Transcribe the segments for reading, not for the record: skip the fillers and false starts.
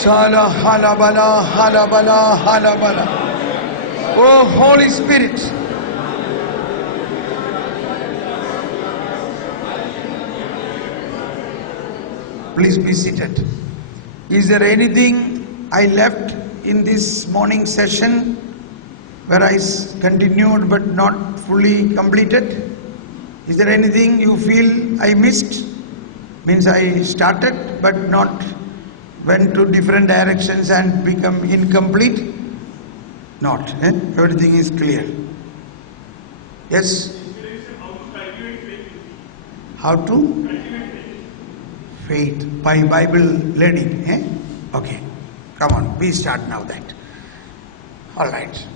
Shala halabala halabala halabala. Oh Holy Spirit. Please be seated. Is there anything I left in this morning session where I continued but not fully completed? Is there anything you feel I missed? Means I started but not went to different directions and become incomplete? Not. Everything is clear. Yes? How to? Faith by Bible learning. Okay. Come on, we start now that. Alright.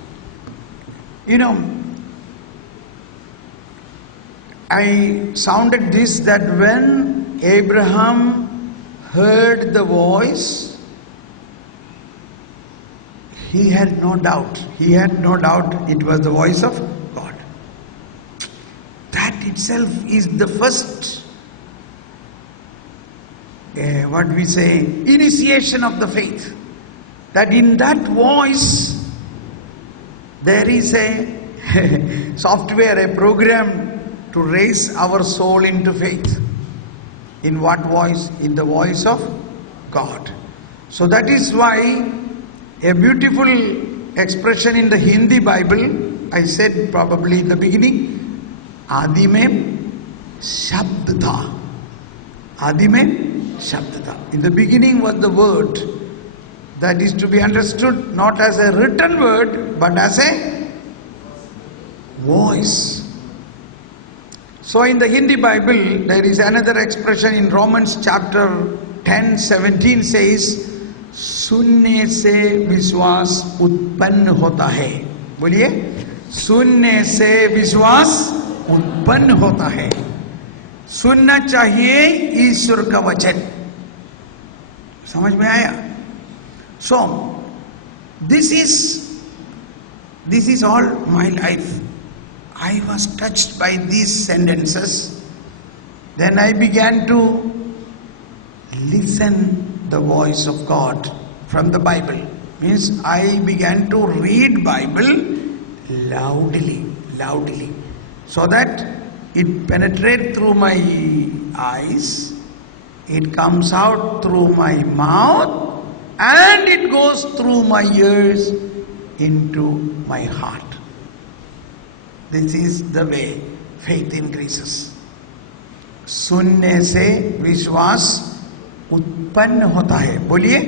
I sounded this that when Abraham heard the voice, he had no doubt. He had no doubt it was the voice of God. That itself is the first, what we say, initiation of the faith. That in that voice, there is a software, a program to raise our soul into faith. In what voice? In the voice of God. So that is why a beautiful expression in the Hindi Bible, I said probably in the beginning, Adi mein Shabd tha. Adi mein Shabd tha. In the beginning was the word that is to be understood not as a written word but as a voice. So in the Hindi Bible, there is another expression in Romans chapter 10:17 says, सुनने से विश्वास उत्पन्न होता है. बोलिए, सुनने से विश्वास उत्पन्न होता है. सुनना चाहिए ईश्वर का वचन. समझ में आया? So, this is all my life. I was touched by these sentences. Then I began to listen the voice of God from the Bible. Means I began to read Bible loudly, so that it penetrates through my eyes, it comes out through my mouth, and it goes through my ears into my heart. This is the way faith increases. सुनने से विश्वास उत्पन्न होता है. बोलिए,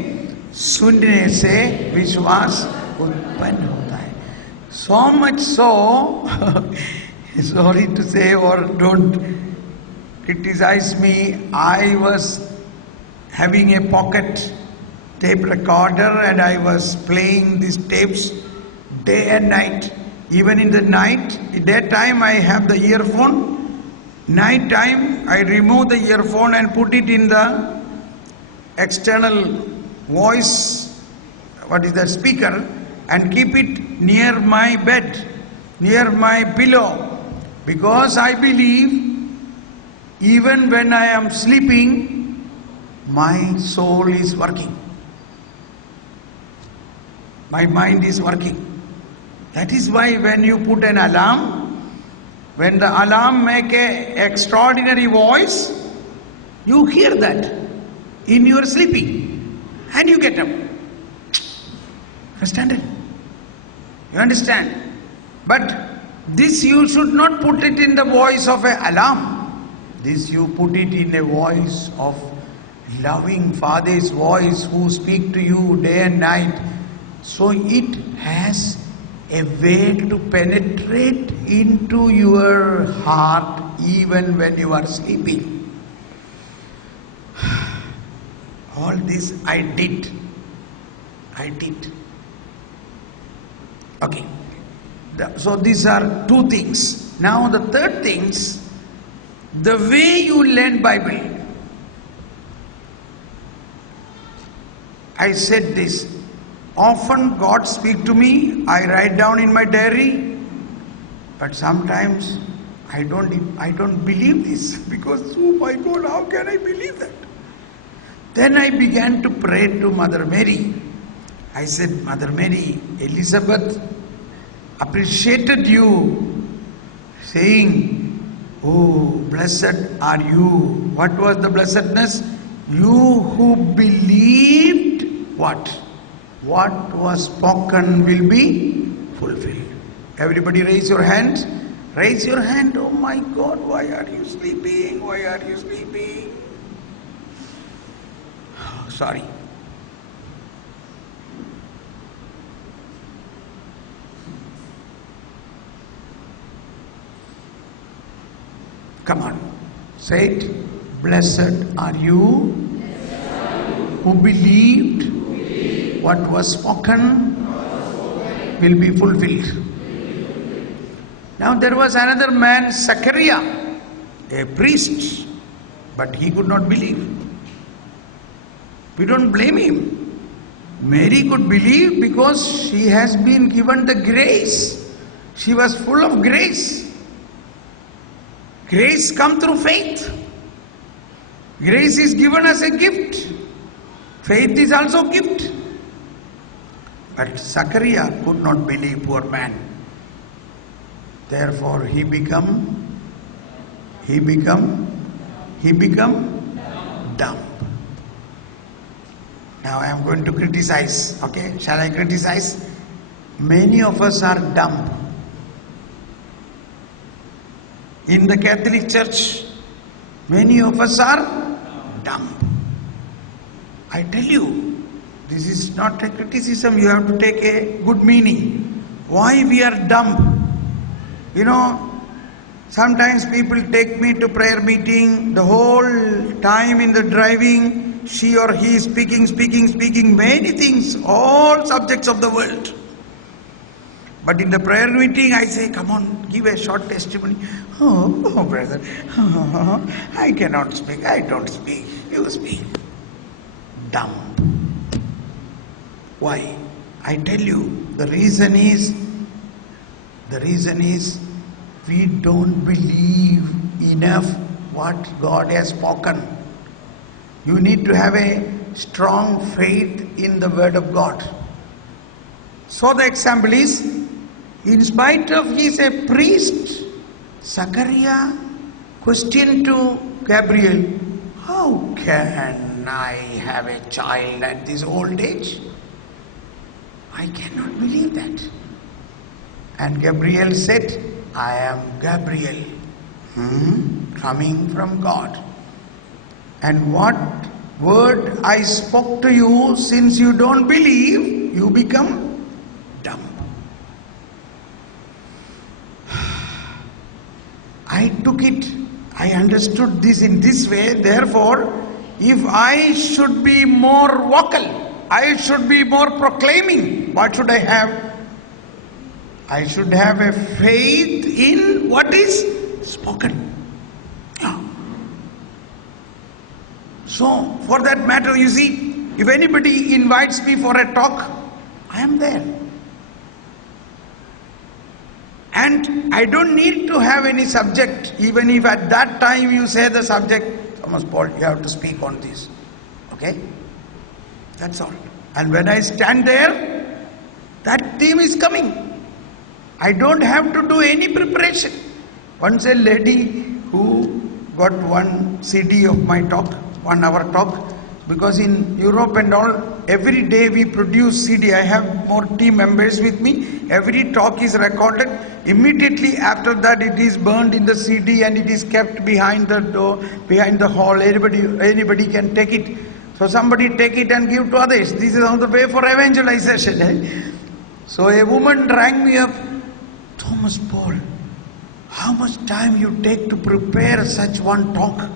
सुनने से विश्वास उत्पन्न होता है. So much so, sorry to say, or don't criticize me, I was having a pocket tape recorder and I was playing these tapes day and night. Even in the night, daytime I have the earphone, night time I remove the earphone and put it in the external voice, what is that, speaker, and keep it near my bed, near my pillow, because I believe even when I am sleeping, my soul is working, my mind is working. That is why when you put an alarm, when the alarm make a extraordinary voice, you hear that in your sleeping and you get up. Understand it? You understand? But this you should not put it in the voice of an alarm. This you put it in a voice of loving Father's voice who speak to you day and night. So it has a way to penetrate into your heart even when you are sleeping. All this I did. Okay. So these are two things. Now the third things, the way you learn Bible. I said this. Often God speaks to me, I write down in my diary, but sometimes I don't believe this, because oh my God, how can I believe that? Then I began to pray to Mother Mary. I said, Mother Mary, Elizabeth appreciated you, saying, oh, blessed are you. What was the blessedness? You who believed what? What was spoken will be fulfilled. Everybody raise your hands. Raise your hand. Oh my God, why are you sleeping? Why are you sleeping? Oh, sorry. Come on, say it. Blessed are you who believed what was spoken will be fulfilled. Now there was another man, Zachariah, a priest, but he could not believe. We don't blame him. Mary could believe because she has been given the grace. She was full of grace. Grace comes through faith. Grace is given as a gift. Faith is also a gift. But Zachariah could not believe, poor man. Therefore he become dumb. Now I am going to criticize. Okay, shall I criticize? Many of us are dumb. In the Catholic Church, many of us are dumb. I tell you, this is not a criticism, you have to take a good meaning. Why we are dumb? You know, sometimes people take me to prayer meeting, the whole time in the driving, she or he is speaking many things, all subjects of the world. But in the prayer meeting, I say, come on, give a short testimony. Oh, brother, I cannot speak, I don't speak, you speak. Dumb. Why? I tell you, the reason is we don't believe enough what God has spoken. You need to have a strong faith in the word of God. So the example is, in spite of he is a priest, Zachariah questioned to Gabriel, how can I have a child at this old age? I cannot believe that. And Gabriel said, I am Gabriel, coming from God. And what word I spoke to you, since you don't believe, you become dumb. I took it, I understood this in this way, therefore, if I should be more vocal, I should be more proclaiming, what should I have? I should have a faith in what is spoken. Yeah. So, for that matter, you see, if anybody invites me for a talk, I am there. And I don't need to have any subject, even if at that time you say the subject, Thomas Paul, you have to speak on this. Okay? That's all. And when I stand there, that theme is coming. I don't have to do any preparation. Once a lady who got one CD of my talk, 1 hour talk, because in Europe and all, every day we produce CD. I have more team members with me. Every talk is recorded. Immediately after that, it is burned in the CD and it is kept behind the door, behind the hall. Anybody can take it. So somebody take it and give to others. This is on the way for evangelization. So a woman rang me up, Thomas Paul, how much time you take to prepare such one talk?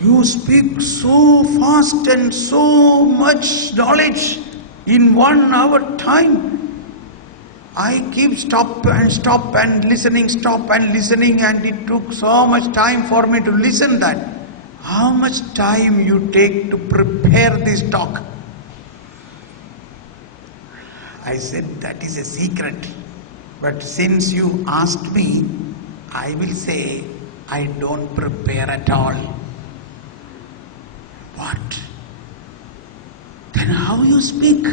You speak so fast and so much knowledge in 1 hour time. I keep stop and listening, and it took so much time for me to listen that. How much time you take to prepare this talk? I said, that is a secret. But since you asked me, I will say, I don't prepare at all. What? how you speak.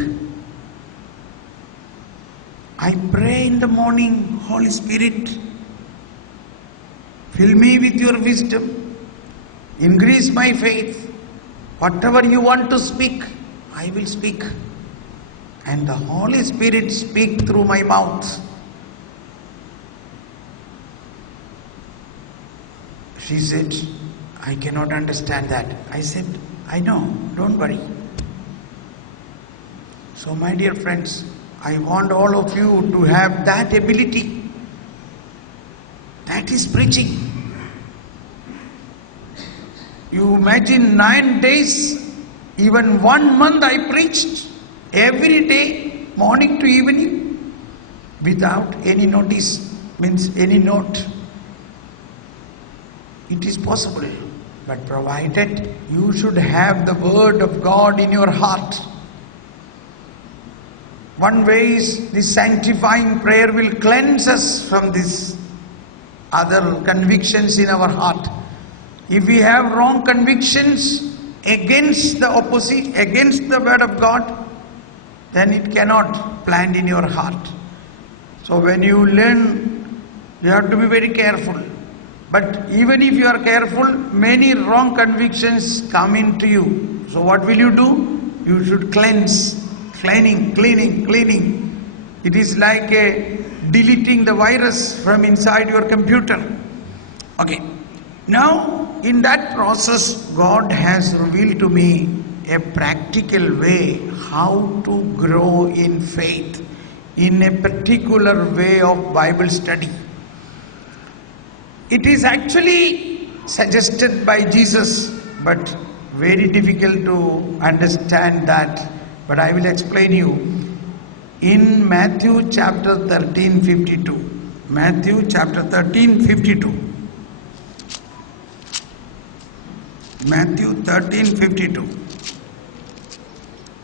I pray in the morning, Holy Spirit, fill me with your wisdom, increase my faith. Whatever you want to speak, I will speak. And the Holy Spirit speak through my mouth. She said, I cannot understand that. I said, I know, don't worry. So my dear friends, I want all of you to have that ability. That is preaching. You imagine 9 days, even 1 month I preached. Every day, morning to evening, without any notice, means any note. It is possible, but provided you should have the word of God in your heart. One way is this sanctifying prayer will cleanse us from these other convictions in our heart. If we have wrong convictions against the opposite, against the word of God, then it cannot plant in your heart. So when you learn, you have to be very careful. But even if you are careful, many wrong convictions come into you. So what will you do? You should cleanse. Cleaning. It is like deleting the virus from inside your computer. Okay. Now, in that process, God has revealed to me a practical way how to grow in faith in a particular way of Bible study. It is actually suggested by Jesus, but very difficult to understand that. But I will explain you. In Matthew chapter 13:52. Matthew chapter 13:52. Matthew 13:52.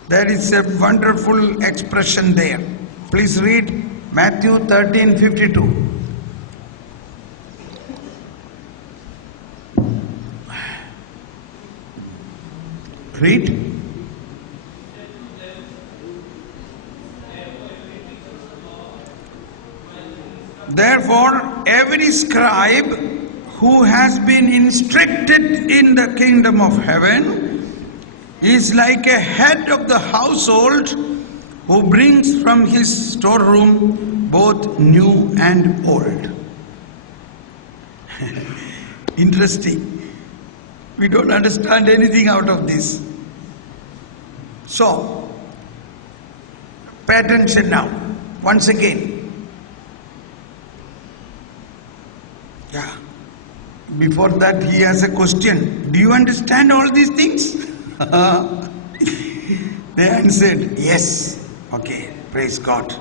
There is a wonderful expression there. Please read Matthew 13:52. Read. Therefore, every scribe who has been instructed in the kingdom of heaven is like a head of the household who brings from his storeroom both new and old. Interesting. We don't understand anything out of this. So, pay attention now. Once again. Yeah. Before that, he has a question. Do you understand all these things? They answered, yes. Okay, praise God.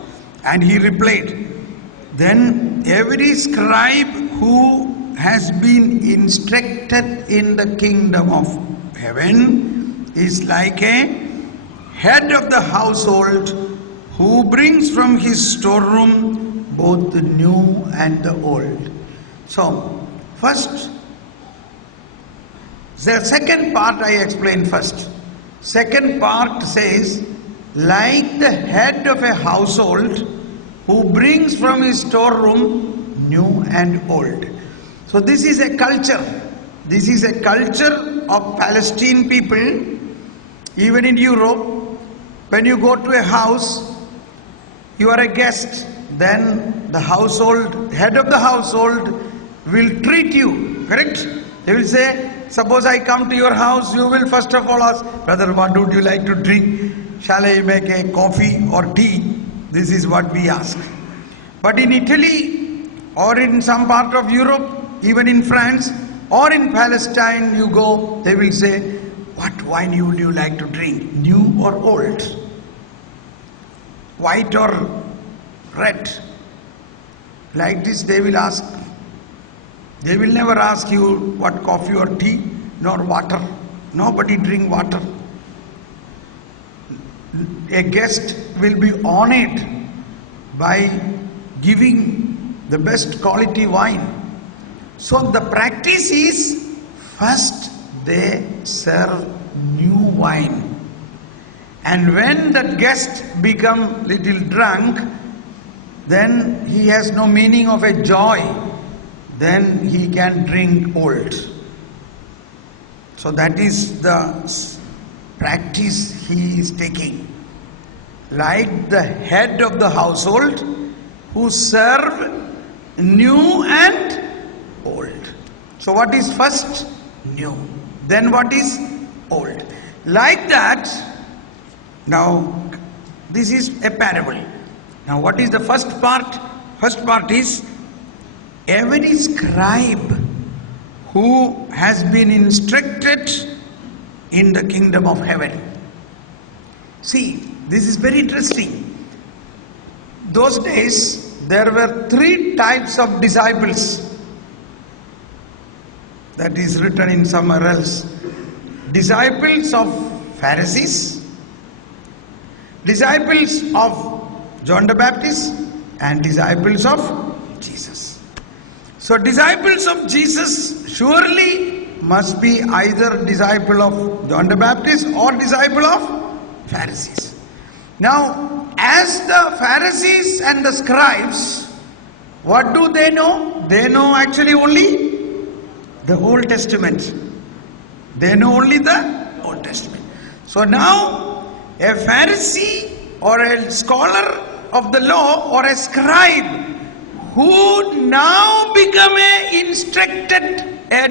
And he replied, then every scribe who has been instructed in the kingdom of heaven is like a head of the household who brings from his storeroom both the new and the old. So, first, the second part I explain first. Second part says, like the head of a household who brings from his storeroom new and old. So this is a culture. This is a culture of Palestine people. Even in Europe, when you go to a house, you are a guest. Then the household, head of the household will treat you, correct? They will say, suppose I come to your house, you will first of all ask, brother, what would you like to drink? Shall I make a coffee or tea? This is what we ask. But in Italy or in some part of Europe, even in France or in Palestine you go, they will say, what wine would you like to drink? New or old? White or red? Like this they will ask. They will never ask you what coffee or tea, nor water. Nobody drink water. A guest will be honored by giving the best quality wine. So the practice is, first they serve new wine And when that guest become little drunk, then he has no meaning of a joy. Then he can drink old. So that is the practice he is taking. Like the head of the household who serve new and old. So what is first? New. Then what is old? Like that, now this is a parable. Now what is the first part? First part is every scribe who has been instructed in the kingdom of heaven. See, this is very interesting. Those days there were 3 types of disciples. That is written in somewhere else. Disciples of Pharisees, disciples of John the Baptist, and disciples of Jesus. So disciples of Jesus surely must be either disciple of John the Baptist or disciple of Pharisees. Now, as the Pharisees and the scribes, what do they know? They know actually only the Old Testament. They know only the Old Testament. So now, a Pharisee or a scholar of the law or a scribe who now become a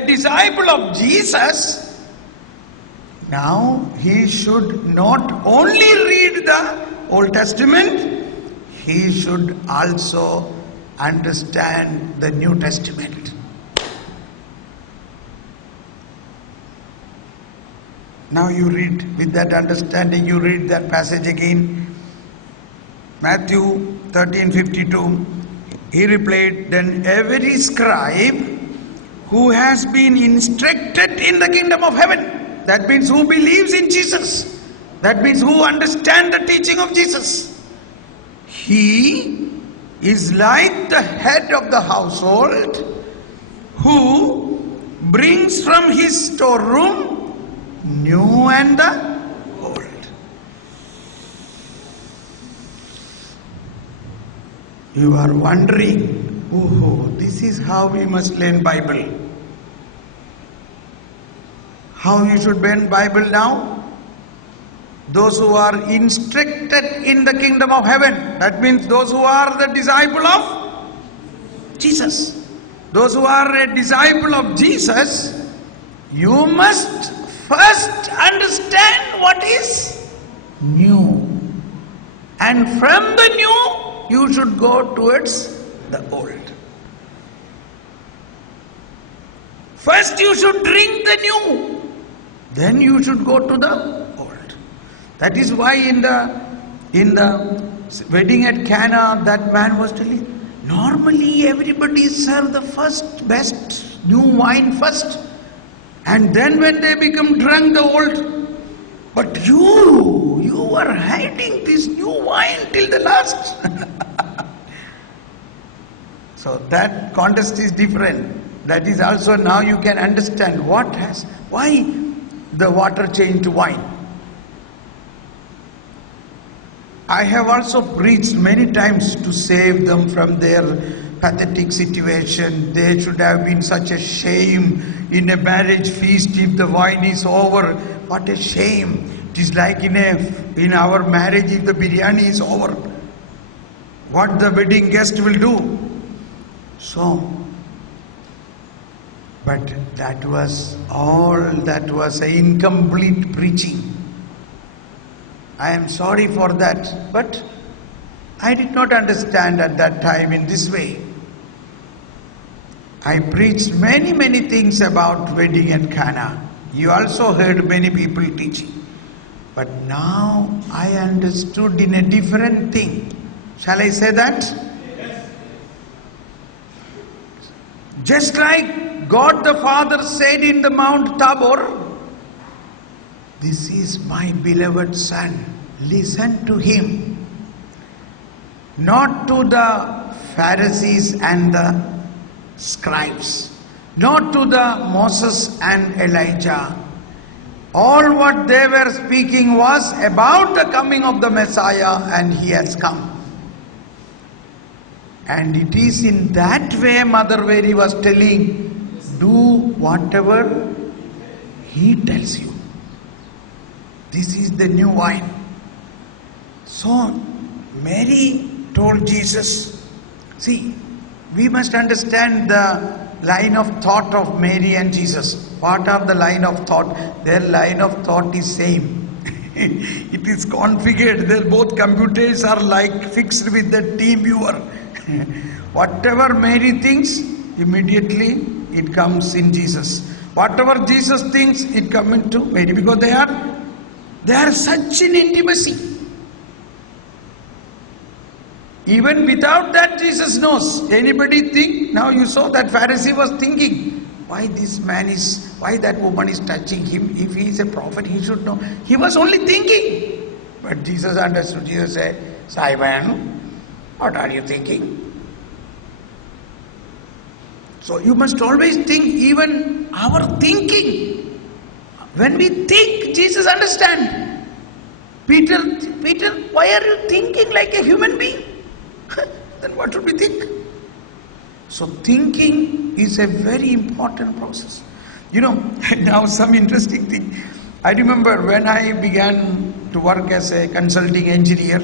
disciple of Jesus, now he should not only read the Old Testament, he should also understand the New Testament. Now you read, with that understanding, you read that passage again. Matthew 13:52. He replied, then every scribe who has been instructed in the kingdom of heaven, that means who believes in Jesus, that means who understands the teaching of Jesus, he is like the head of the household who brings from his storeroom new and the old. You are wondering, oh, this is how we must learn Bible. How you should learn Bible now? Those who are instructed in the kingdom of heaven, that means those who are the disciple of Jesus. Those who are a disciple of Jesus, you must first understand what is new. And from the new, you should go towards the old. First you should drink the new, then you should go to the old. That is why in the wedding at Cana, that man was telling, normally everybody serve the first best new wine first, and then when they become drunk, the old. But you are hiding this new wine till the last. So that context is different. That is also now you can understand why the water changed to wine. I have also preached many times to save them from their pathetic situation. They should have been such a shame in a marriage feast if the wine is over. What a shame. It is like in our marriage if the biryani is over. What the wedding guest will do. So, but that was an incomplete preaching. I am sorry for that, but I did not understand at that time in this way. I preached many things about wedding at Cana. You also heard many people teaching. But now I understood in a different thing. Shall I say that? Yes. Just like God the Father said in the Mount Tabor, this is my beloved Son, listen to him. Not to the Pharisees and the scribes, not to the Moses and Elijah. All what they were speaking was about the coming of the Messiah, and he has come. And it is in that way Mother Mary was telling, do whatever he tells you. This is the new wine. So Mary told Jesus, see, we must understand the line of thought of Mary and Jesus. What are the line of thought? Their line of thought is same. It is configured. Their both computers are like fixed with the team viewer. Whatever Mary thinks, immediately it comes in Jesus. Whatever Jesus thinks, it comes into Mary, because they are such in intimacy. Even without that, Jesus knows. Anybody think? Now you saw that Pharisee was thinking, why that woman is touching him? If he is a prophet, he should know. He was only thinking. But Jesus understood. Jesus said, Simon, what are you thinking? So you must always think, even our thinking. When we think, Jesus understands. Peter, why are you thinking like a human being? Then what should we think? So thinking is a very important process. Now some interesting thing. I remember when I began to work as a consulting engineer,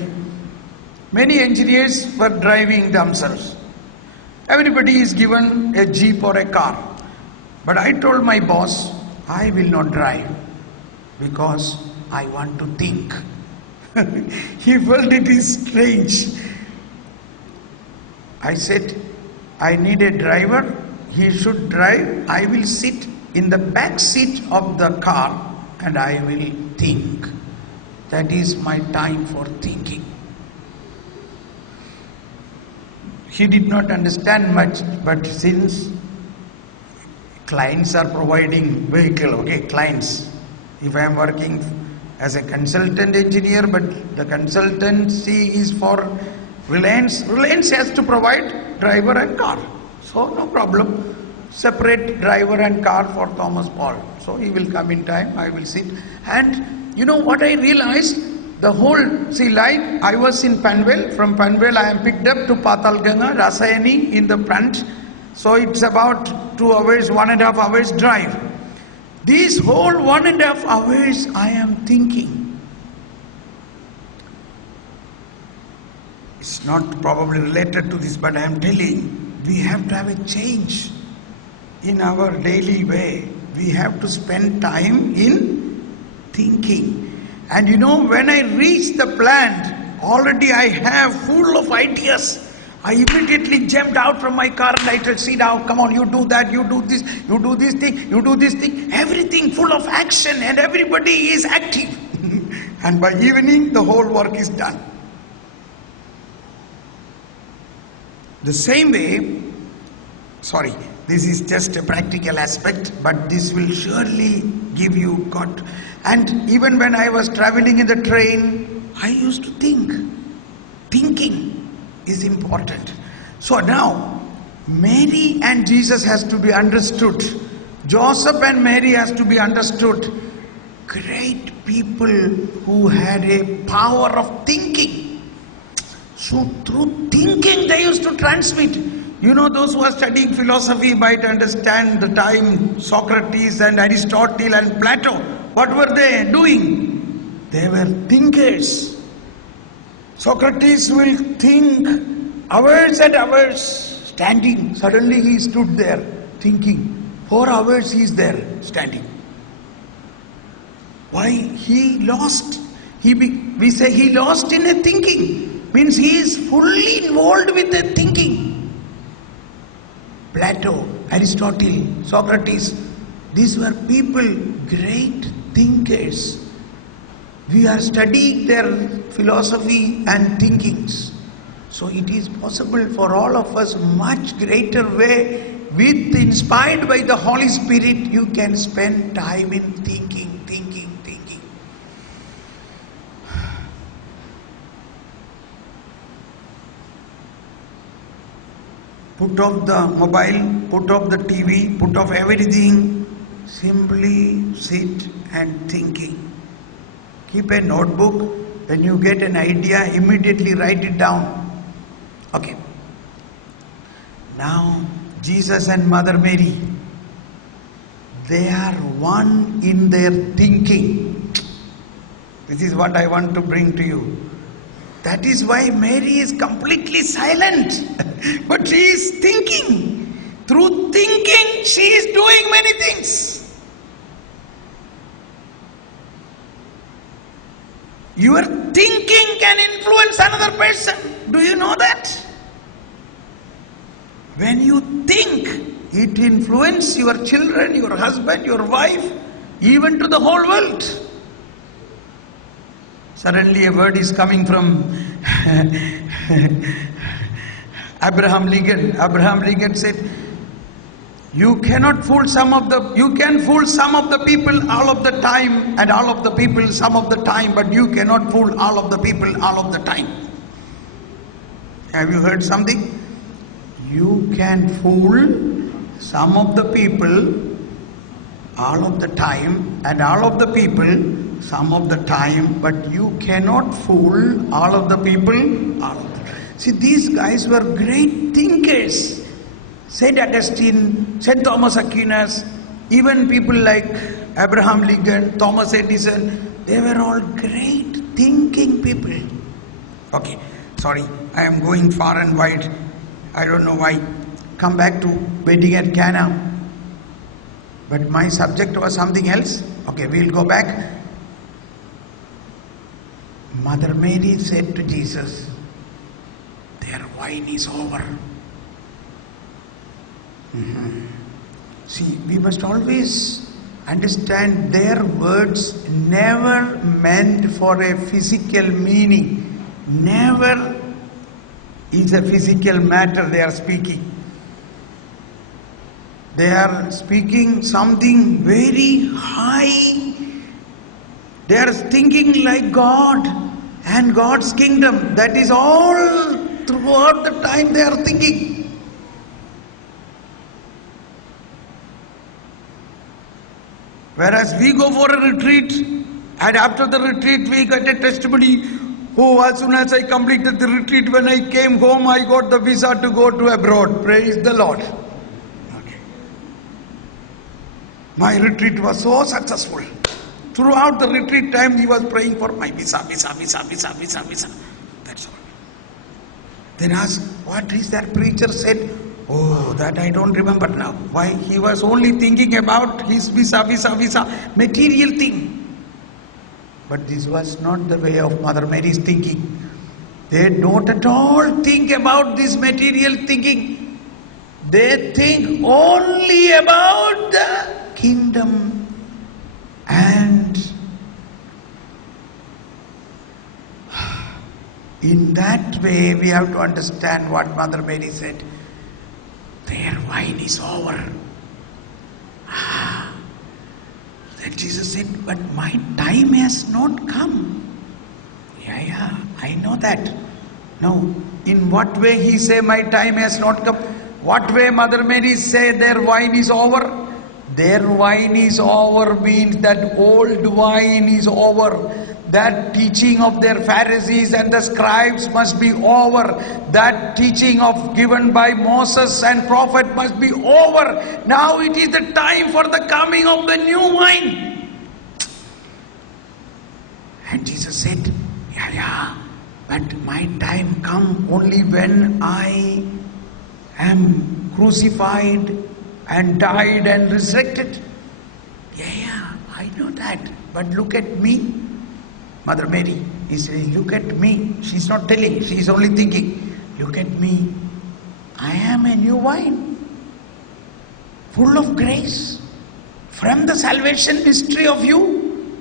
many engineers were driving themselves. Everybody is given a jeep or a car. But I told my boss, I will not drive because I want to think. He felt it is strange. I said, I need a driver. He should drive. I will sit in the back seat of the car and I will think. That is my time for thinking. He did not understand much, but since clients are providing vehicle, clients. If I am working as a consultant engineer, but the consultancy is for Reliance has to provide driver and car. So no problem. Separate driver and car for Thomas Paul. So he will come in time, I will sit. And you know what I realized? Like I was in Panvel. From Panvel I am picked up to Patalganga, Rasayani in the front. So it's about 2 hours, 1.5 hours drive. These whole 1.5 hours I am thinking. It's not probably related to this, but I am telling, we have to have a change in our daily way. We have to spend time in thinking. And when I reach the plant, already I have full of ideas. I immediately jumped out from my car and I said, sit down, come on, you do that, you do this, you do this thing, you do this thing. Everything full of action and everybody is active. And by evening, the whole work is done. The same way, this is just a practical aspect, but this will surely give you God. And even when I was traveling in the train, I used to think. Thinking is important. So now, Mary and Jesus has to be understood. Joseph and Mary has to be understood. Great people who had a power of thinking. So through thinking they used to transmit. Those who are studying philosophy might understand the time Socrates and Aristotle and Plato. What were they doing? They were thinkers. Socrates will think hours and hours standing. Suddenly he stood there thinking. 4 hours he is there standing. Why? He lost. We say he lost in a thinking. Means he is fully involved with the thinking. Plato, Aristotle, Socrates, these were people, great thinkers. We are studying their philosophy and thinkings. So it is possible for all of us, much greater way, inspired by the Holy Spirit, you can spend time in thinking. Put off the mobile, put off the TV, put off everything. simply sit and thinking. Keep a notebook. When you get an idea, immediately write it down. Okay. Now, Jesus and Mother Mary, they are one in their thinking. This is what I want to bring to you. That is why Mary is completely silent. But she is thinking. Through thinking, she is doing many things. Your thinking can influence another person. Do you know that? When you think, it influences your children, your husband, your wife, even to the whole world. Suddenly a word is coming from Abraham Lincoln. Abraham Lincoln said, you can fool some of the people all of the time, and all of the people some of the time, but you cannot fool all of the people all of the time. Have you heard something? You can fool some of the people all of the time, and all of the people some of the time, but you cannot fool all of the people all of the time. See, these guys were great thinkers. Saint Augustine, Saint Thomas Aquinas, even people like Abraham Lincoln, Thomas Edison, they were all great thinking people. Okay, sorry, I am going far and wide. I don't know why. Come back to wedding at Cana. But my subject was something else. Okay, we'll go back. Mother Mary said to Jesus, their wine is over. See, we must always understand their words never meant for a physical meaning. Never is a physical matter they are speaking. They are speaking something very high. They are thinking like God and God's kingdom. That is all throughout the time they are thinking. Whereas we go for a retreat, and after the retreat we get a testimony. Oh, as soon as I completed the retreat, when I came home, I got the visa to go to abroad. Praise the Lord. Okay. My retreat was so successful. Throughout the retreat time, he was praying for my visa. That's all. Then asked, what is that preacher said? Oh, that I don't remember now. Why? He was only thinking about his visa, material thing. But this was not the way of Mother Mary's thinking. They don't at all think about this material thinking. They think only about the kingdom. And in that way, we have to understand what Mother Mary said. Their wine is over. Then Jesus said, but my time has not come. Yeah, I know that. Now, in what way he say my time has not come? What way Mother Mary say their wine is over? Their wine is over means that old wine is over. That teaching of their Pharisees and the scribes must be over. That teaching of given by Moses and prophet must be over. Now it is the time for the coming of the new wine. And Jesus said, yeah, but my time come only when I am crucified and died and resurrected. Yeah, I know that. But look at me. Mother Mary is saying, look at me. She's not telling, she's only thinking, look at me. I am a new wine, full of grace, from the salvation mystery of you,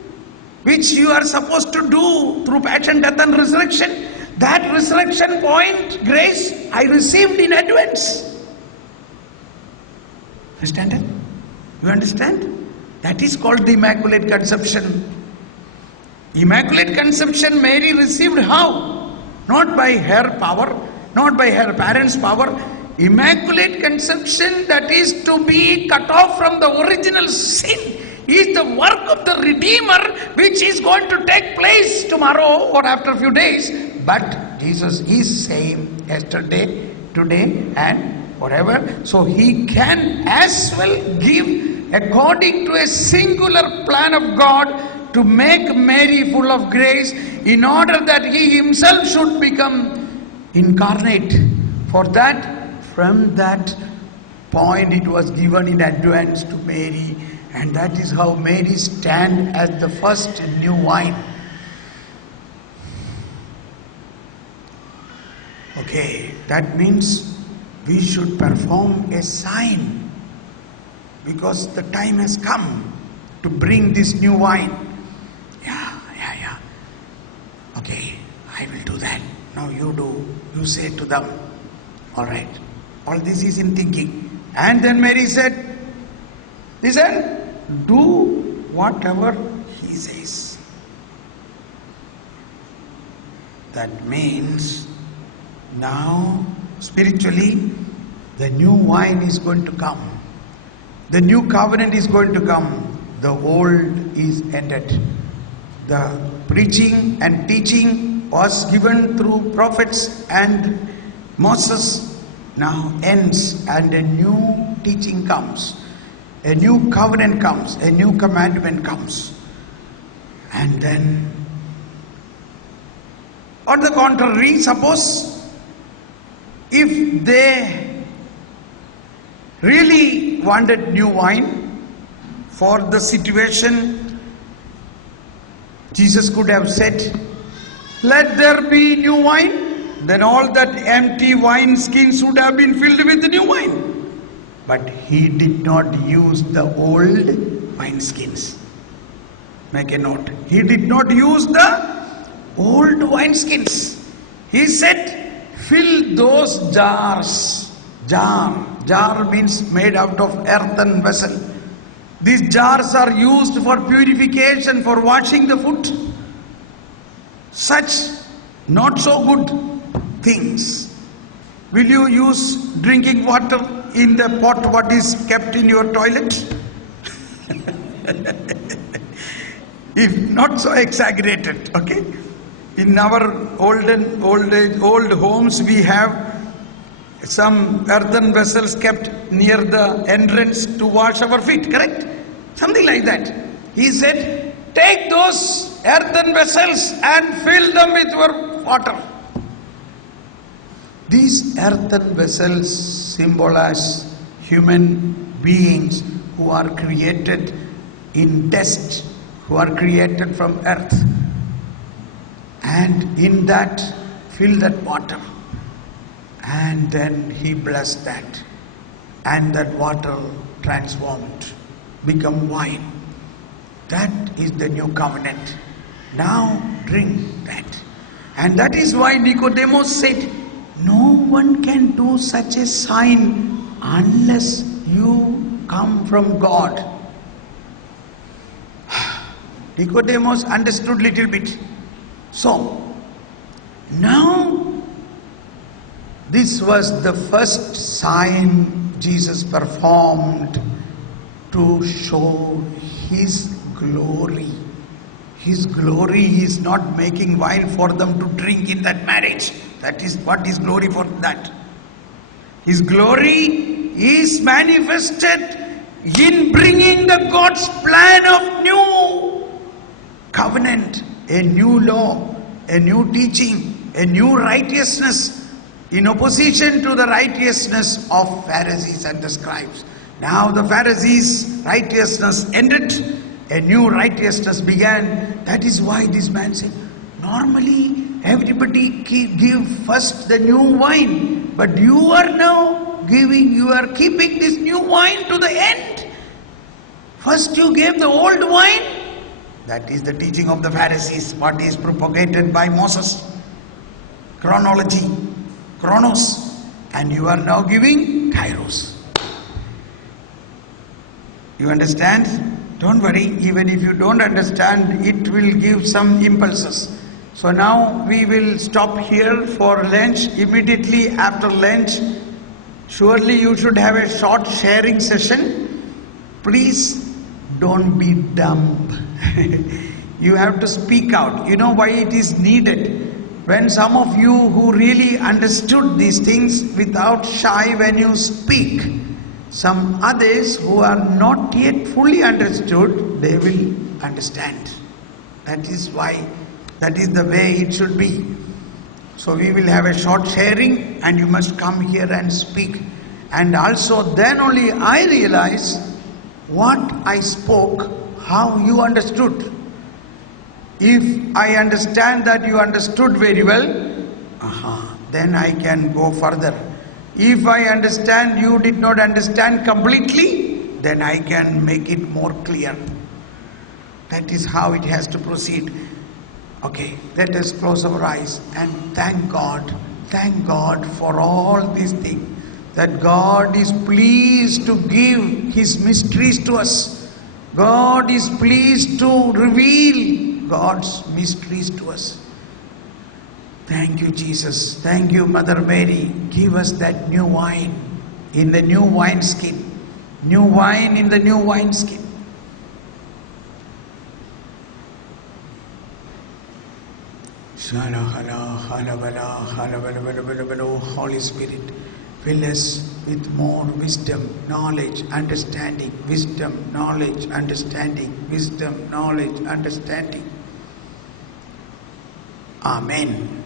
which you are supposed to do through passion, death and resurrection. That resurrection point, grace, I received in advance. Understand it? You understand? That is called the Immaculate Conception. Immaculate Conception Mary received how? Not by her power, not by her parents' power. Immaculate conception, that is to be cut off from the original sin, is the work of the Redeemer, which is going to take place tomorrow or after a few days. But Jesus is same yesterday, today and forever. So he can as well give according to a singular plan of God to make Mary full of grace, in order that he himself should become incarnate. For that, from that point, it was given in advance to Mary, and that is how Mary stands as the first new wine. Okay, that means we should perform a sign, because the time has come to bring this new wine. Yeah. Okay, I will do that. Now you do. You say to them, all right. All this is in thinking. And then Mary said, listen, do whatever he says. That means now spiritually the new wine is going to come. The new covenant is going to come. The old is ended. The preaching and teaching was given through prophets and Moses now ends, and a new teaching comes, a new covenant comes, a new commandment comes. And then, on the contrary, suppose if they really wanted new wine for the situation, Jesus could have said, let there be new wine. Then all that empty wine skins would have been filled with the new wine. But he did not use the old wine skins. Make a note. He did not use the old wine skins. He said, fill those jars. Jar means made out of earthen vessel. These jars are used for purification, for washing the foot. Such not so good things. Will you use drinking water in the pot what is kept in your toilet? If not so exaggerated, okay? In our old homes we have some earthen vessels kept near the entrance to wash our feet, correct? Something like that. He said, take those earthen vessels and fill them with your water. These earthen vessels symbolize human beings who are created in dust, who are created from earth. And in that, fill that water. And then he blessed that. And that water transformed, become wine. That is the new covenant. Now drink that. And that is why Nicodemus said, no one can do such a sign unless you come from God. Nicodemus understood little bit. So, now this was the first sign Jesus performed to show his glory. His glory is not making wine for them to drink in that marriage. That is what is glory for that. His glory is manifested in bringing the God's plan of new covenant, a new law, a new teaching, a new righteousness, in opposition to the righteousness of Pharisees and the scribes. Now the Pharisees' righteousness ended, a new righteousness began. That is why this man said, normally everybody give first the new wine, but you are now giving, you are keeping this new wine to the end. First you gave the old wine. That is the teaching of the Pharisees, what is propagated by Moses. Chronology, chronos, and you are now giving kairos. You understand? Don't worry, even if you don't understand, it will give some impulses. So now we will stop here for lunch. Immediately after lunch, Surely you should have a short sharing session. Please don't be dumb. You have to speak out. You know why it is needed? When some of you who really understood these things without shy when you speak, some others who are not yet fully understood, they will understand. That is why, that is the way it should be. So we will have a short sharing and you must come here and speak. And also then only I realize what I spoke, how you understood. If I understand that you understood very well, then I can go further. If I understand you did not understand completely, then I can make it more clear. That is how it has to proceed. Okay, let us close our eyes and thank God for all these things. That God is pleased to give His mysteries to us. God is pleased to reveal God's mysteries to us. Thank you, Jesus. Thank you, Mother Mary. Give us that new wine in the new wineskin. New wine in the new wineskin. Holy Spirit, fill us with more wisdom, knowledge, understanding. Wisdom, knowledge, understanding. Wisdom, knowledge, understanding. Amen.